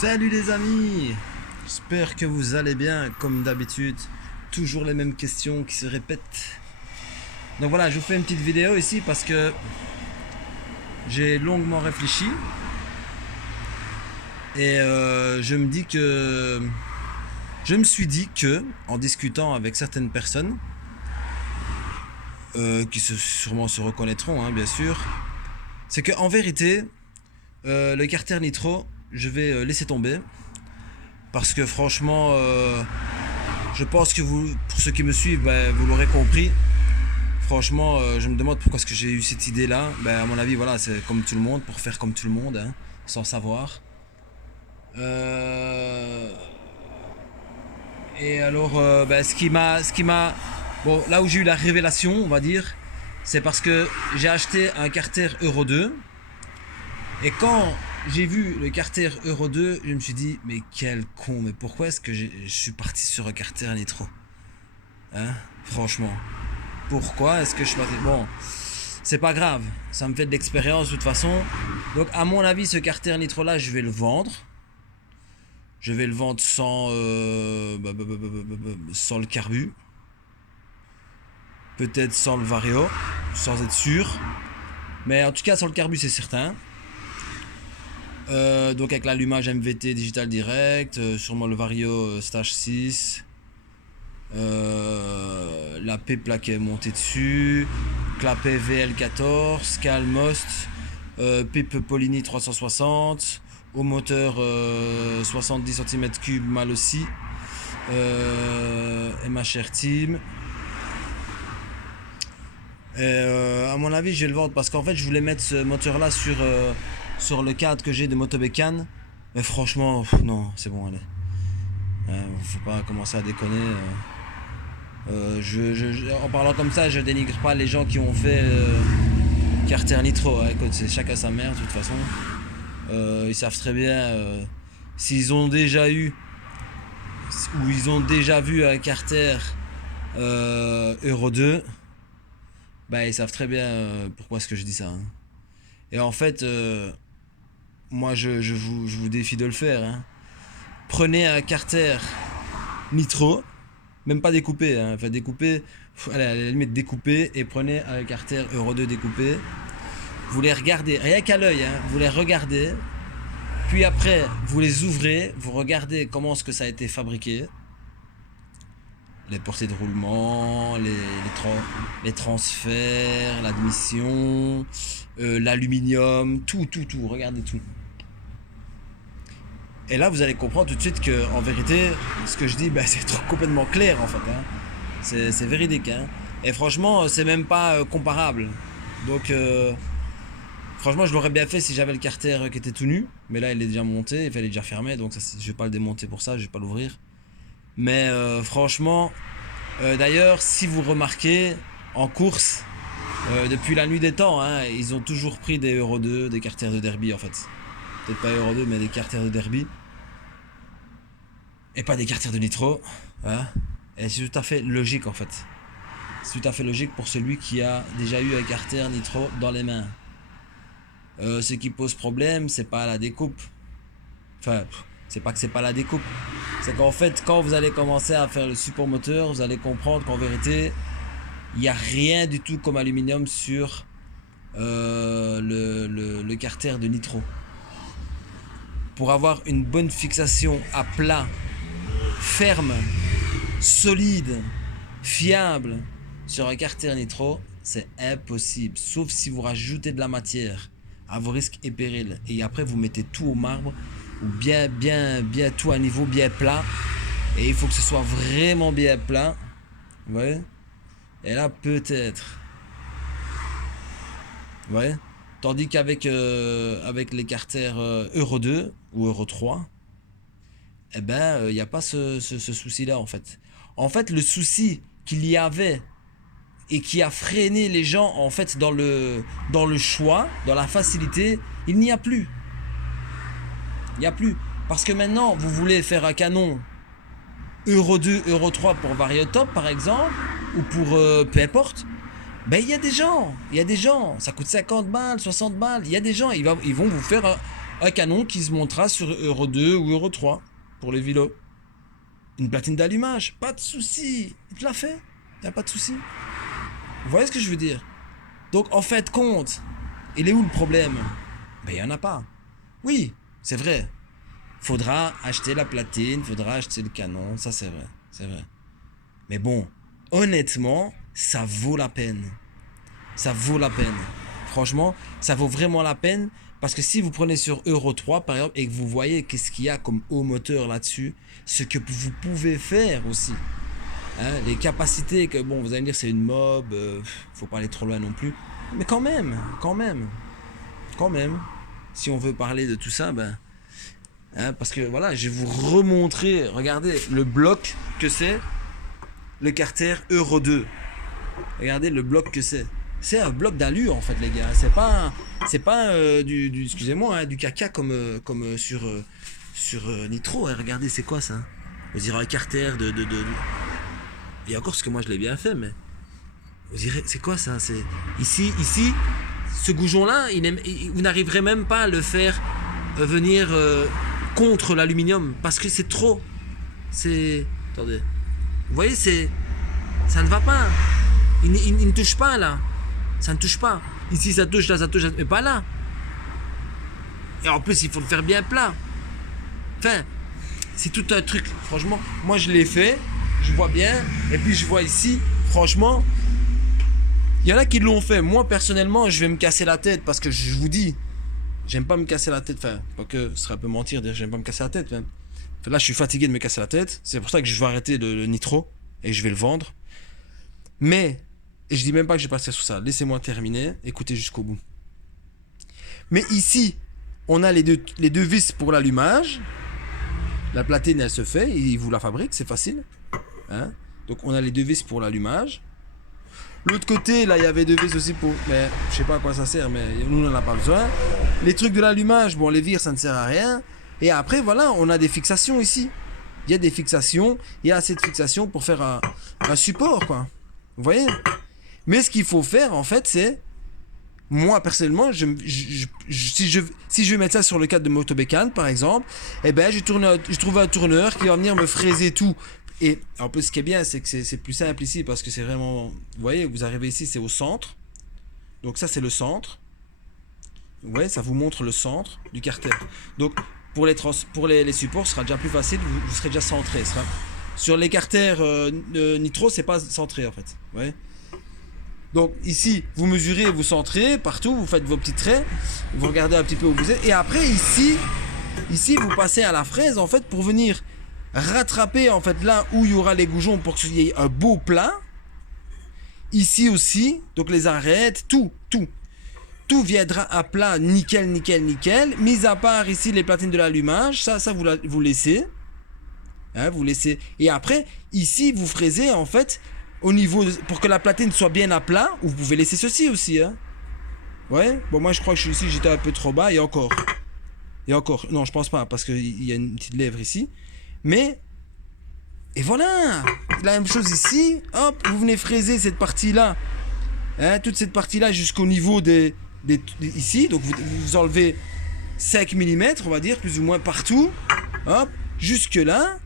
Salut les amis, j'espère que vous allez bien comme d'habitude, toujours les mêmes questions qui se répètent. Donc voilà, je vous fais une petite vidéo ici parce que j'ai longuement réfléchi et je me suis dit que en discutant avec certaines personnes qui sûrement se reconnaîtront bien sûr, c'est que en vérité le Carter Nitro je vais laisser tomber. Parce que franchement, je pense que vous, pour ceux qui me suivent, vous l'aurez compris. Franchement, je me demande pourquoi est-ce que j'ai eu cette idée-là. À mon avis, voilà, c'est comme tout le monde, pour faire comme tout le monde, sans savoir. Et alors, ce qui m'a, bon, là où j'ai eu la révélation, on va dire, c'est parce que j'ai acheté un Carter Euro 2. Et quand j'ai vu le Carter Euro 2, je me suis dit, mais quel con, mais pourquoi est-ce que je suis parti sur un Carter Nitro? Franchement. Pourquoi est-ce que je suis parti? Bon, c'est pas grave, ça me fait de l'expérience de toute façon. Donc à mon avis, ce Carter Nitro là, je vais le vendre. Je vais le vendre sans le carbu. Peut-être sans le Vario, sans être sûr. Mais en tout cas, sans le carbu, c'est certain. Donc avec l'allumage MVT Digital Direct, sûrement le Vario Stage 6, la P-plaque est montée dessus, clapet VL14, Calmost, pipe Polini 360, au moteur 70 cm3 mal aussi, MHR Team. À mon avis, je vais le vendre parce qu'en fait, je voulais mettre ce moteur là sur le cadre que j'ai de Motobécane, mais franchement, non, c'est bon, allez. Faut pas commencer à déconner. En parlant comme ça, je dénigre pas les gens qui ont fait Carter Nitro. Écoute, c'est chacun sa mère, de toute façon. Ils savent très bien s'ils ont déjà eu ou ils ont déjà vu un Carter Euro 2. Ils savent très bien pourquoi est-ce que je dis ça. Et en fait, moi je vous défie de le faire. Prenez un Carter Nitro, même pas découpé, enfin découpé, allez, à la limite découpé, et prenez un Carter Euro 2 découpé. Vous les regardez, rien qu'à l'œil, vous les regardez, puis après vous les ouvrez, vous regardez comment est-ce que ça a été fabriqué. Les portées de roulement, les transferts, l'admission, l'aluminium, tout, regardez tout. Et là, vous allez comprendre tout de suite que, en vérité, ce que je dis, c'est complètement clair en fait. C'est véridique. Et franchement, c'est même pas comparable. Donc, franchement, je l'aurais bien fait si j'avais le Carter qui était tout nu. Mais là, il est déjà monté, il fallait déjà fermer, donc ça, je vais pas le démonter pour ça, je vais pas l'ouvrir. Mais franchement, d'ailleurs, si vous remarquez, en course, depuis la nuit des temps, ils ont toujours pris des Euro 2, des Carter de derby en fait. Peut-être pas Euro 2, mais des Carter de derby. Et pas des Carter de Nitro. Et c'est tout à fait logique en fait. C'est tout à fait logique pour celui qui a déjà eu un Carter Nitro dans les mains. Ce qui pose problème, c'est pas la découpe. Enfin, c'est pas que c'est pas la découpe. C'est qu'en fait, quand vous allez commencer à faire le support moteur, vous allez comprendre qu'en vérité, il n'y a rien du tout comme aluminium sur le Carter de Nitro. Pour avoir une bonne fixation à plat, ferme, solide, fiable sur un Carter Nitro, c'est impossible. Sauf si vous rajoutez de la matière à vos risques et périls. Et après, vous mettez tout au marbre, ou bien tout à niveau, bien plat. Et il faut que ce soit vraiment bien plat. Vous voyez? Et là, peut-être. Vous voyez? Tandis qu'avec avec les Carter Euro 2 ou Euro 3, il n'y a pas ce souci-là en fait. En fait, le souci qu'il y avait et qui a freiné les gens en fait dans le choix, dans la facilité, il n'y a plus. Il n'y a plus. Parce que maintenant, vous voulez faire un canon Euro 2, Euro 3 pour Variotop par exemple, ou pour peu importe. Il y a des gens, ça coûte 50 balles, 60 balles, il y a des gens, ils vont vous faire un canon qui se montera sur Euro 2 ou Euro 3 pour les vélos. Une platine d'allumage, pas de souci, il te l'a fait, y a pas de souci. Vous voyez ce que je veux dire? Donc en fait compte, il est où le problème? Ben il y en a pas. Oui, c'est vrai. Faudra acheter la platine, faudra acheter le canon, ça c'est vrai, c'est vrai. Mais bon, honnêtement, ça vaut la peine. Ça vaut la peine. Franchement, ça vaut vraiment la peine parce que si vous prenez sur Euro 3 par exemple et que vous voyez qu'est-ce qu'il y a comme haut moteur là-dessus, ce que vous pouvez faire aussi. Hein, les capacités que, bon, vous allez me dire c'est une mob, faut pas aller trop loin non plus. Mais quand même, si on veut parler de tout ça, ben... Hein, parce que voilà, je vais vous remontrer, regardez le bloc que c'est, le Carter Euro 2. Regardez le bloc que c'est. C'est un bloc d'alu en fait les gars. C'est pas du excusez-moi hein, du caca comme sur Nitro. Hein. Regardez c'est quoi ça? On dirait un Carter de. Et encore parce que moi je l'ai bien fait mais. Vous direz c'est quoi ça? C'est ici ce goujon là, vous n'arriverez même pas à le faire venir contre l'aluminium parce que c'est trop. C'est attendez. Vous voyez ça ne va pas. Il ne touche pas là. Ça ne touche pas. Ici ça touche, là ça touche, mais pas là. Et en plus il faut le faire bien plat. Enfin, c'est tout un truc. Franchement, moi je l'ai fait, je vois bien. Et puis je vois ici, franchement, il y en a qui l'ont fait. Moi personnellement, je vais me casser la tête parce que je vous dis, j'aime pas me casser la tête. Enfin, pas que ce serait un peu mentir de dire j'aime pas me casser la tête. Enfin, là je suis fatigué de me casser la tête. C'est pour ça que je vais arrêter le nitro et je vais le vendre. Mais et je dis même pas que je vais passer sur ça. Laissez-moi terminer. Écoutez jusqu'au bout. Mais ici, on a les deux vis pour l'allumage. La platine, elle se fait. Il vous la fabrique. C'est facile. Hein? Donc, on a les deux vis pour l'allumage. L'autre côté, là, il y avait deux vis aussi pour... Mais je sais pas à quoi ça sert, mais nous, on n'en a pas besoin. Les trucs de l'allumage, bon, les vires, ça ne sert à rien. Et après, voilà, on a des fixations ici. Il y a des fixations. Il y a assez de fixations pour faire un support, quoi. Vous voyez? Mais ce qu'il faut faire, en fait, c'est... Moi, personnellement, si je vais mettre ça sur le cadre de Motobécane, par exemple, eh ben, je trouve un tourneur qui va venir me fraiser tout. Et en plus, ce qui est bien, c'est que c'est plus simple ici, parce que c'est vraiment... Vous voyez, vous arrivez ici, c'est au centre. Donc ça, c'est le centre. Vous voyez, ça vous montre le centre du carter. Donc, pour les supports, ce sera déjà plus facile, vous serez déjà centré. Sur les carters Nitro, c'est pas centré, en fait. Vous voyez ? Donc ici, vous mesurez, vous centrez partout, vous faites vos petits traits, vous regardez un petit peu où vous êtes. Et après ici, vous passez à la fraise en fait pour venir rattraper en fait là où il y aura les goujons pour qu'il y ait un beau plat. Ici aussi, donc les arêtes, tout viendra à plat, nickel. Mis à part ici les platines de l'allumage, ça vous laissez. Hein, vous laissez. Et après, ici, vous fraisez en fait... Au niveau pour que la platine soit bien à plat, vous pouvez laisser ceci aussi, hein. Ouais. Bon, moi je crois que ici j'étais un peu trop bas et encore. Non, je pense pas parce qu'il y a une petite lèvre ici. Mais et voilà, la même chose ici. Hop, vous venez fraiser cette partie-là, hein, toute cette partie-là jusqu'au niveau des ici. Donc vous enlevez 5 mm, on va dire plus ou moins partout. Hop, jusque là.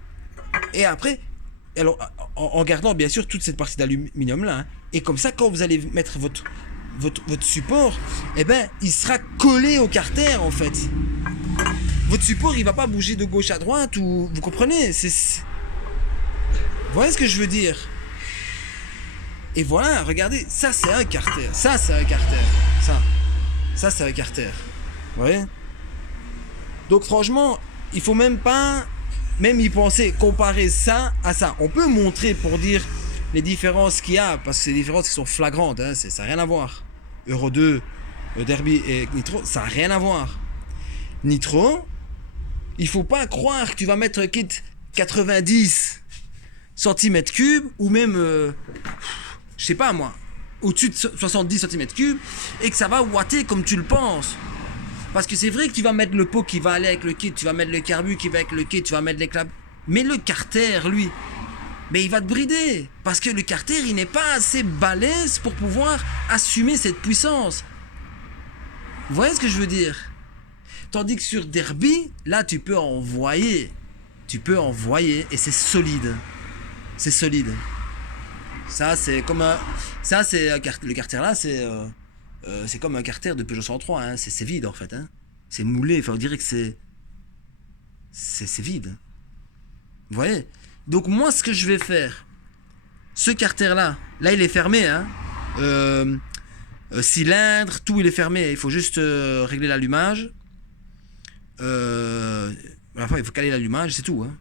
Et après. Alors, en gardant bien sûr toute cette partie d'aluminium là, hein, et comme ça, quand vous allez mettre votre support, eh ben, il sera collé au carter en fait. Votre support, il va pas bouger de gauche à droite ou vous comprenez? Vous voyez ce que je veux dire? Et voilà, regardez, ça c'est un carter, ça c'est un carter. Vous voyez? Donc franchement, il faut même pas. Même y penser, comparer ça à ça. On peut montrer pour dire les différences qu'il y a, parce que c'est des différences qui sont flagrantes, hein, ça n'a rien à voir. Euro 2, Derby et Nitro, ça n'a rien à voir. Nitro, il faut pas croire que tu vas mettre un kit 90 cm3 ou même, je sais pas moi, au-dessus de 70 cm3 et que ça va watter comme tu le penses. Parce que c'est vrai que tu vas mettre le pot qui va aller avec le kit, tu vas mettre le carbu qui va avec le kit, tu vas mettre les claps. Mais le carter, lui, mais il va te brider. Parce que le carter, il n'est pas assez balèze pour pouvoir assumer cette puissance. Vous voyez ce que je veux dire? Tandis que sur Derby, là, tu peux envoyer. Tu peux envoyer et c'est solide. C'est solide. Ça, c'est comme un... Ça, c'est le carter là, c'est comme un carter de Peugeot 103. Hein. C'est vide, en fait. Hein. C'est moulé. Enfin, on dirait que c'est vide. Vous voyez? Donc, moi, ce que je vais faire, ce carter là, là, il est fermé. Hein. Cylindre, tout, il est fermé. Il faut juste régler l'allumage. Enfin, il faut caler l'allumage, c'est tout. Hein.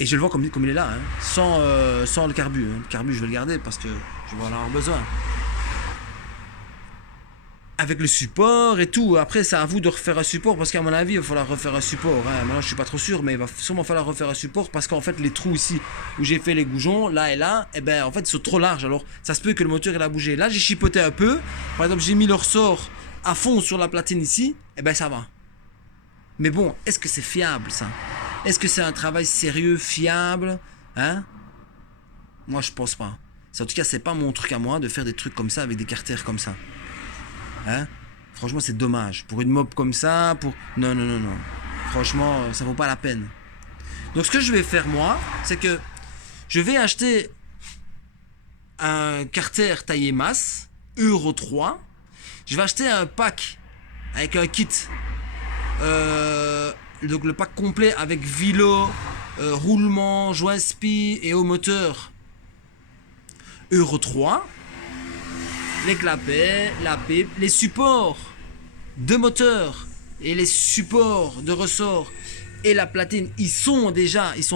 Et je le vois comme il est là, hein. Sans le carbu. Hein. Le carbu, je vais le garder parce que je vais en avoir besoin. Avec le support et tout. Après, c'est à vous de refaire un support parce qu'à mon avis, il va falloir refaire un support. Hein. Maintenant, je suis pas trop sûr, mais il va sûrement falloir refaire un support parce qu'en fait, les trous ici où j'ai fait les goujons, là et là, eh ben, en fait, ils sont trop larges. Alors, ça se peut que le moteur il a bougé. Là, j'ai chipoté un peu. Par exemple, j'ai mis le ressort à fond sur la platine ici. Eh ben, ça va. Mais bon, est-ce que c'est fiable ça? Est-ce que c'est un travail sérieux, fiable? Hein? Moi, je pense pas. En tout cas, c'est pas mon truc à moi de faire des trucs comme ça avec des carters comme ça. Hein? Franchement, c'est dommage. Pour une mob comme ça, pour... Non. Franchement, ça vaut pas la peine. Donc, ce que je vais faire, moi, c'est que je vais acheter un carter taillé masse, Euro 3. Je vais acheter un pack avec un kit. Donc, le pack complet avec vilo, roulement, joint spi et au moteur Euro 3. Les clapets, la pipe, les supports de moteur et les supports de ressort et la platine, ils sont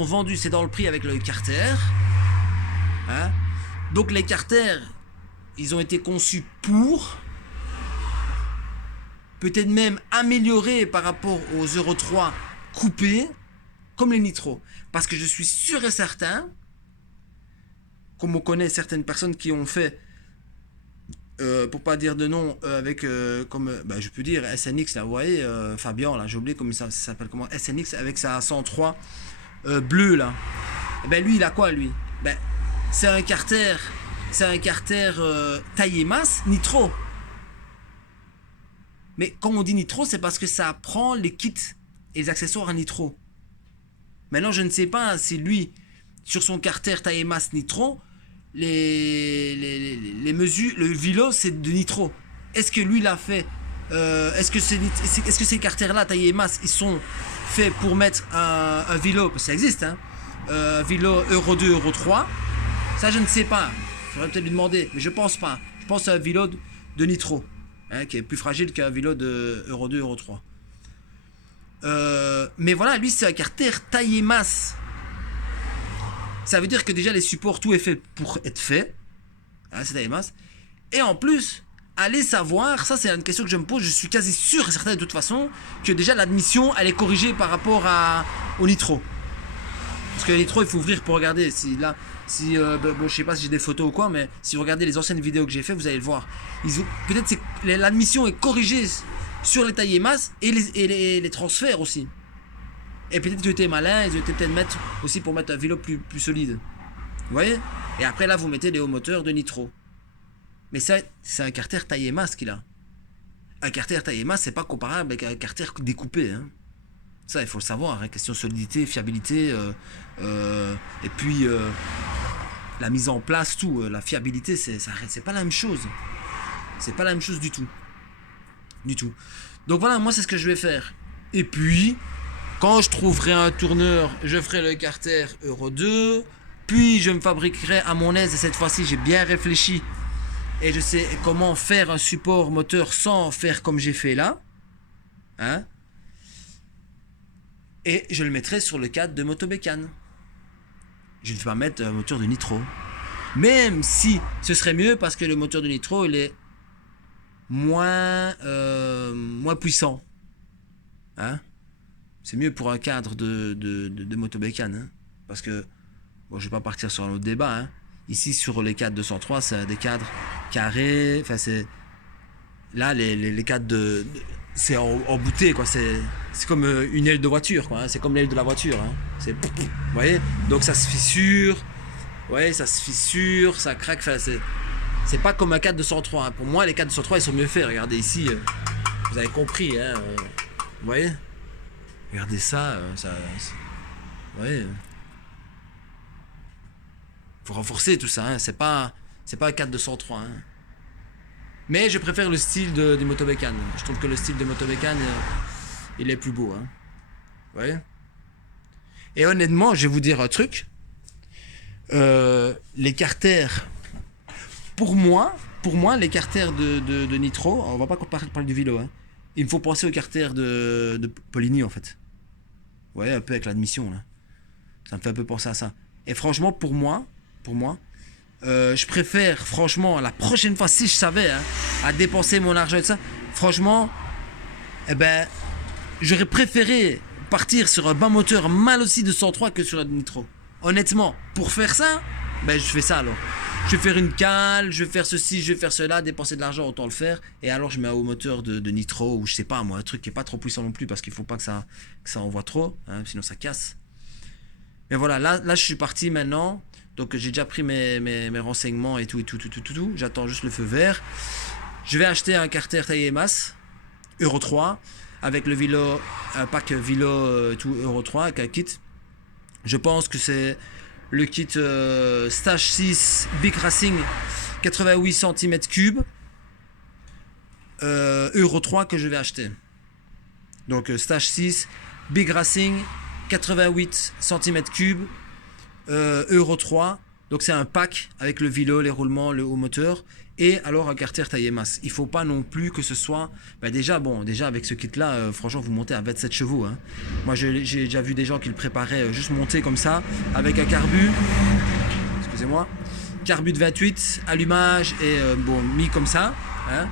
vendus, c'est dans le prix avec le carter. Hein? Donc les carters, ils ont été conçus pour, peut-être même améliorés par rapport aux Euro 3 coupés, comme les Nitro. Parce que je suis sûr et certain, comme on connaît certaines personnes qui ont fait, pour pas dire de nom, avec je peux dire SNX là, vous voyez, Fabien là, j'ai oublié comment ça s'appelle, comment SNX avec sa 103 bleu là. Et ben lui il a quoi lui? Ben c'est un carter taillé masse Nitro. Mais quand on dit Nitro, c'est parce que ça prend les kits et les accessoires à Nitro. Maintenant je ne sais pas si lui sur son carter taillé masse Nitro, les mesures, le vilo c'est de Nitro. Est-ce que lui l'a fait est-ce que ces carters là taillés masse ils sont faits pour mettre un vilo, parce que ça existe hein, vilo Euro 2, Euro 3, ça je ne sais pas, il faudrait peut-être lui demander, mais je pense pas. Je pense à un vilo de Nitro hein, qui est plus fragile qu'un vilo de Euro 2, Euro 3. Mais voilà, lui c'est un carter taillé masse. Ça veut dire que déjà les supports, tout est fait pour être fait. Hein, c'est taillé masse. Et en plus, allez savoir, ça c'est une question que je me pose, je suis quasi sûr et certain de toute façon, que déjà l'admission, elle est corrigée par rapport au Nitro. Parce que le Nitro, il faut ouvrir pour regarder. Je sais pas si j'ai des photos ou quoi, mais si vous regardez les anciennes vidéos que j'ai fait, vous allez le voir. Peut-être l'admission est corrigée sur les taillés masse et les transferts aussi. Et peut-être qu'ils étaient malins, ils ont été peut-être mettre aussi pour mettre un vélo plus solide. Vous voyez? Et après là, vous mettez les hauts moteurs de Nitro. Mais ça, c'est un carter taillé masse qu'il a. Un carter taillé masse, c'est pas comparable avec un carter découpé. Hein. Ça, il faut le savoir. Hein. Question solidité, fiabilité, et puis la mise en place, tout. La fiabilité, c'est pas la même chose. C'est pas la même chose du tout. Du tout. Donc voilà, moi, c'est ce que je vais faire. Et puis... quand je trouverai un tourneur, je ferai le carter Euro 2. Puis je me fabriquerai à mon aise. Et cette fois-ci, j'ai bien réfléchi. Et je sais comment faire un support moteur sans faire comme j'ai fait là. Hein? Et je le mettrai sur le cadre de Motobécane. Je ne vais pas mettre un moteur de Nitro. Même si ce serait mieux parce que le moteur de Nitro, il est moins puissant. Hein? C'est mieux pour un cadre de Motobécane. Hein? Parce que, bon, je ne vais pas partir sur un autre débat. Hein? Ici, sur les cadres 203, c'est des cadres carrés. Enfin, c'est... Là, les cadres c'est embouté, quoi. C'est comme une aile de voiture, quoi. Hein? C'est comme l'aile de la voiture. Hein? C'est... Vous voyez? Donc, ça se fissure. Vous voyez, ça se fissure, ça craque. Enfin, c'est pas comme un cadre 203. Hein? Pour moi, les cadres 203, ils sont mieux faits. Regardez ici. Vous avez compris, hein. Vous voyez? Regardez ça, vous voyez? Faut renforcer tout ça, hein. C'est pas un 4203, hein. Mais je préfère le style du Moto Bécane. Je trouve que le style de Moto Bécane, il est plus beau, hein. Vous voyez? Et honnêtement, je vais vous dire un truc. Les carters, pour moi, les carters de Nitro, on va pas parler du vélo, hein. Il me faut penser aux carters de Polini, en fait. Vous voyez, un peu avec l'admission, là. Ça me fait un peu penser à ça. Et franchement, pour moi, je préfère, franchement, la prochaine fois, si je savais, hein, à dépenser mon argent et ça, franchement, eh ben, j'aurais préféré partir sur un bas moteur mal aussi de 103 que sur la Nitro. Honnêtement, pour faire ça, ben, je fais ça alors. Je vais faire une cale, je vais faire ceci, je vais faire cela, dépenser de l'argent, autant le faire. Et alors, je mets un haut moteur de Nitro, ou je sais pas, moi, un truc qui est pas trop puissant non plus, parce qu'il faut pas que ça envoie trop, hein, sinon ça casse. Mais voilà, là, je suis parti maintenant. Donc, j'ai déjà pris mes renseignements et tout. J'attends juste le feu vert. Je vais acheter un carter taille et masse, Euro 3, avec le vélo, un pack vélo, tout Euro 3, avec un kit. Je pense que c'est le kit Stage 6 Big Racing 88 cm3 Euro 3 que je vais acheter. Donc Stage 6 Big Racing 88 cm3 Euro 3. Donc c'est un pack avec le vélo, les roulements, le haut moteur et alors un carter taille et masse. Il faut pas non plus que ce soit déjà avec ce kit là, franchement vous montez à 27 chevaux, hein. Moi j'ai déjà vu des gens qui le préparaient juste monter comme ça avec un carbu, excusez-moi, carbu de 28, allumage et mis comme ça, hein.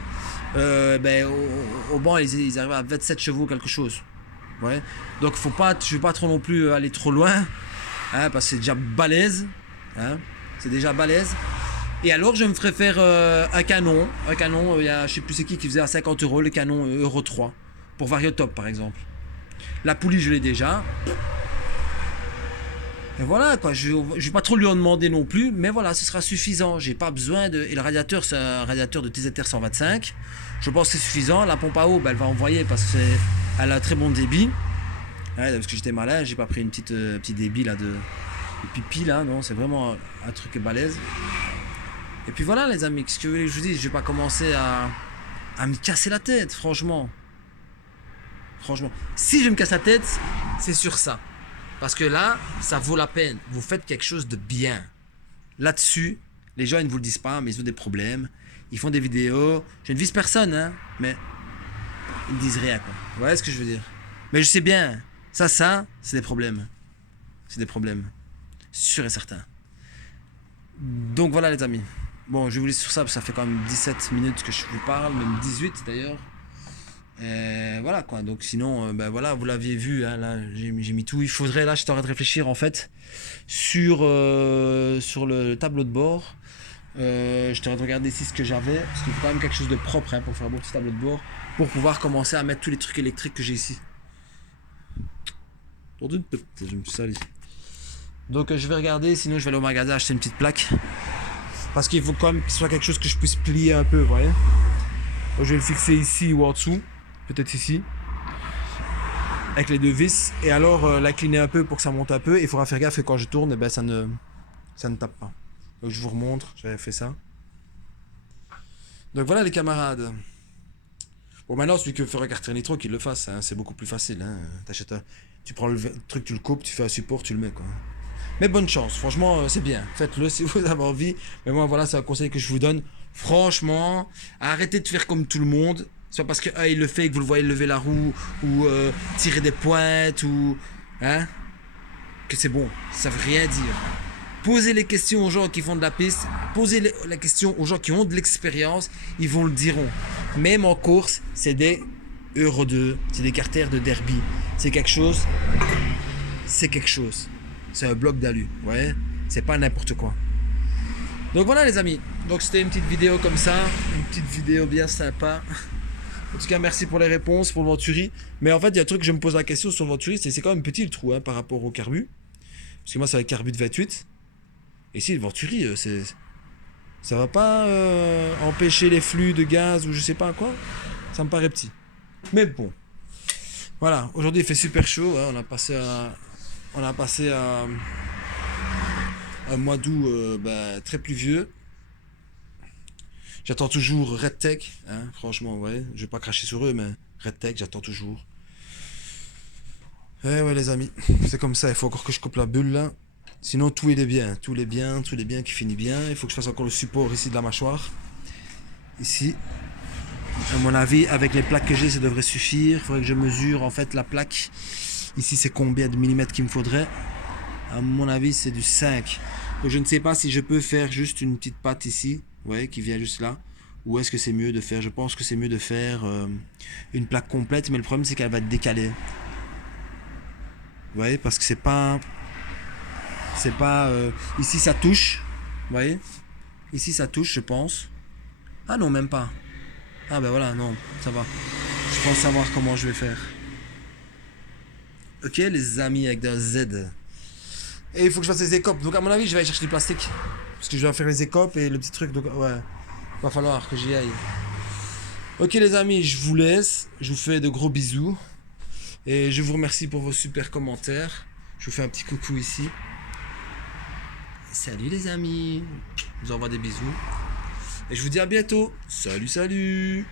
Au banc ils arrivent à 27 chevaux quelque chose. Ouais. Donc je vais pas trop non plus aller trop loin, hein, parce que c'est déjà balèze, hein. C'est déjà balèze. Et alors je me ferais faire un canon, il y a je sais plus c'est qui faisait à 50 €, le canon Euro 3 pour Variotop par exemple. La poulie je l'ai déjà. Et voilà quoi, je vais pas trop lui en demander non plus, mais voilà, ce sera suffisant. J'ai pas besoin de. Et le radiateur, c'est un radiateur de TZR 125. Je pense que c'est suffisant. La pompe à eau, elle va envoyer parce qu'elle a un très bon débit. Ouais, parce que j'étais malin, j'ai pas pris une petit débit là de pipi là, non, c'est vraiment un truc balèze. Et puis voilà les amis, ce que je vous dis, je vais pas commencer à me casser la tête, franchement. Franchement, si je me casse la tête, c'est sur ça. Parce que là, ça vaut la peine. Vous faites quelque chose de bien. Là-dessus, les gens ils ne vous le disent pas, mais ils ont des problèmes. Ils font des vidéos. Je ne vise personne, hein, mais ils ne disent rien, quoi. Vous voyez ce que je veux dire? Mais je sais bien, ça, c'est des problèmes. C'est des problèmes. Sûr et certain. Donc voilà les amis. Bon, je vais vous laisser sur ça, parce que ça fait quand même 17 minutes que je vous parle, même 18 d'ailleurs. Voilà quoi, donc sinon voilà, vous l'aviez vu, hein, là j'ai mis tout. Il faudrait, là j'étais en train de réfléchir en fait sur le tableau de bord. J'étais en train de regarder ici ce que j'avais, parce qu'il faut quand même quelque chose de propre, hein, pour faire un bon petit tableau de bord, pour pouvoir commencer à mettre tous les trucs électriques que j'ai ici. Je me suis sali. Donc je vais regarder, sinon je vais aller au magasin acheter une petite plaque, parce qu'il faut quand même que ce soit quelque chose que je puisse plier un peu, vous voyez. Donc, je vais le fixer ici ou en dessous, peut-être ici, avec les deux vis, et alors l'incliner un peu pour que ça monte un peu. Il faudra faire gaffe que quand je tourne, ça ne tape pas. Donc je vous remontre, j'avais fait ça. Donc voilà les camarades. Bon, maintenant celui qui veut faire un carter nitro, qu'il le fasse, hein, c'est beaucoup plus facile, hein. Tu prends le truc, tu le coupes, tu fais un support, tu le mets, quoi. Mais bonne chance, franchement c'est bien, faites-le si vous avez envie. Mais moi voilà, c'est un conseil que je vous donne. Franchement, arrêtez de faire comme tout le monde. Soit parce que il le fait et que vous le voyez lever la roue, ou tirer des pointes, ou hein, que c'est bon, ça veut rien dire. Posez les questions aux gens qui font de la piste, posez la question aux gens qui ont de l'expérience, ils vous le diront. Même en course, c'est des Euro 2, c'est des carters de derby, c'est quelque chose, c'est un bloc d'alu, vous voyez, c'est pas n'importe quoi. Donc voilà les amis, donc c'était une petite vidéo comme ça, une petite vidéo bien sympa. En tout cas merci pour les réponses, pour le Venturi. Mais en fait il y a un truc que je me pose la question sur le Venturi, c'est quand même petit le trou, hein, par rapport au carbu. Parce que moi c'est un carbu de 28. Et si le Venturi, ça va pas empêcher les flux de gaz ou je sais pas quoi. Ça me paraît petit. Mais bon, voilà, aujourd'hui il fait super chaud, hein, on a passé un mois d'août très pluvieux. J'attends toujours Red Tech, hein, franchement, ouais, je vais pas cracher sur eux, mais Red Tech, j'attends toujours. Eh ouais les amis, c'est comme ça, il faut encore que je coupe la bulle là. Sinon tout il est bien, tout est bien qui finit bien. Il faut que je fasse encore le support ici de la mâchoire. Ici, à mon avis, avec les plaques que j'ai, ça devrait suffire. Il faudrait que je mesure en fait la plaque. Ici, c'est combien de millimètres qu'il me faudrait. À mon avis, c'est du 5. Donc, je ne sais pas si je peux faire juste une petite patte ici, ouais, qui vient juste là. Ou est-ce que c'est mieux de faire, je pense que c'est mieux de faire une plaque complète, mais le problème c'est qu'elle va être décalée. Vous voyez, parce que ici ça touche, vous voyez. Ici ça touche, je pense. Ah non, même pas. Ah ben voilà, non, ça va. Je pense savoir comment je vais faire. Ok les amis avec un Z. Et il faut que je fasse les écopes. Donc à mon avis je vais aller chercher du plastique. Parce que je dois faire les écopes et le petit truc. Donc ouais, va falloir que j'y aille. Ok les amis, je vous laisse. Je vous fais de gros bisous. Et je vous remercie pour vos super commentaires. Je vous fais un petit coucou ici. Salut les amis. Je vous envoie des bisous. Et je vous dis à bientôt. Salut, salut.